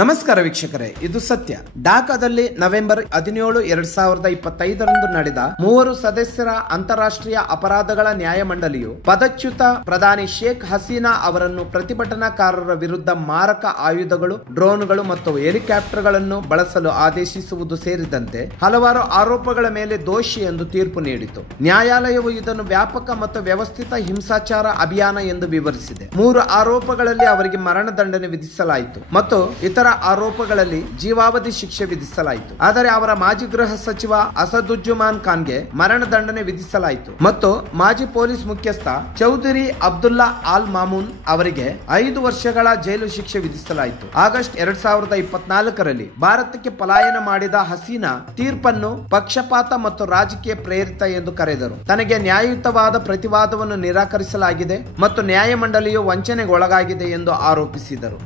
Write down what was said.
ನಮಸ್ಕಾರ ವೀಕ್ಷಕರೇ, ಇದು ಸತ್ಯ. ಢಾಕಾದಲ್ಲಿ ನವೆಂಬರ್ 17, 2025 ನಡೆದ 3 ಸದಸ್ಯರ ಅಂತಾರಾಷ್ಟ್ರೀಯ ಅಪರಾಧಗಳ ನ್ಯಾಯಮಂಡಳಿಯು ಪದಚ್ಯುತ ಪ್ರಧಾನಿ ಶೇಖ್ ಹಸೀನಾ ಅವರನ್ನು ಪ್ರತಿಭಟನಾಕಾರರ ವಿರುದ್ಧ ಮಾರಕ ಆಯುಧಗಳು, ಡ್ರೋನ್ಗಳು ಮತ್ತು ಹೆಲಿಕಾಪ್ಟರ್ಗಳನ್ನು ಬಳಸಲು ಆದೇಶಿಸುವುದು ಸೇರಿದಂತೆ ಹಲವಾರು ಆರೋಪಗಳ ಮೇಲೆ ದೋಷಿ ಎಂದು ತೀರ್ಪು ನೀಡಿತು. ನ್ಯಾಯಾಲಯವು ಇದನ್ನು ವ್ಯಾಪಕ ಮತ್ತು ವ್ಯವಸ್ಥಿತ ಹಿಂಸಾಚಾರ ಅಭಿಯಾನ ಎಂದು ವಿವರಿಸಿದೆ. 3 ಆರೋಪಗಳಲ್ಲಿ ಅವರಿಗೆ ಮರಣದಂಡನೆ ವಿಧಿಸಲಾಯಿತು ಮತ್ತು ಇತರ ಆರೋಪಗಳಲ್ಲಿ ಜೀವಾವಧಿ ಶಿಕ್ಷೆ ವಿಧಿಸಲಾಯಿತು. ಆದರೆ ಅವರ ಮಾಜಿ ಗೃಹ ಸಚಿವ ಅಸದುಜ್ಜಮಾನ್ ಖಾನ್ಗೆ ಮರಣದಂಡನೆ ವಿಧಿಸಲಾಯಿತು ಮತ್ತು ಮಾಜಿ ಪೊಲೀಸ್ ಮುಖ್ಯಸ್ಥ ಚೌಧರಿ ಅಬ್ದುಲ್ಲಾ ಆಲ್ ಮಾಮೂನ್ ಅವರಿಗೆ 5 ವರ್ಷಗಳ ಜೈಲು ಶಿಕ್ಷೆ ವಿಧಿಸಲಾಯಿತು. ಆಗಸ್ಟ್ 2024ರಲ್ಲಿ ಭಾರತಕ್ಕೆ ಪಲಾಯನ ಮಾಡಿದ ಹಸೀನಾ ತೀರ್ಪನ್ನು ಪಕ್ಷಪಾತ ಮತ್ತು ರಾಜಕೀಯ ಪ್ರೇರಿತ ಎಂದು ಕರೆದರು. ತನಗೆ ನ್ಯಾಯಯುತವಾದ ಪ್ರತಿವಾದವನ್ನು ನಿರಾಕರಿಸಲಾಗಿದೆ ಮತ್ತು ನ್ಯಾಯಮಂಡಳಿಯು ವಂಚನೆಗೊಳಗಾಗಿದೆ ಎಂದು ಆರೋಪಿಸಿದರು.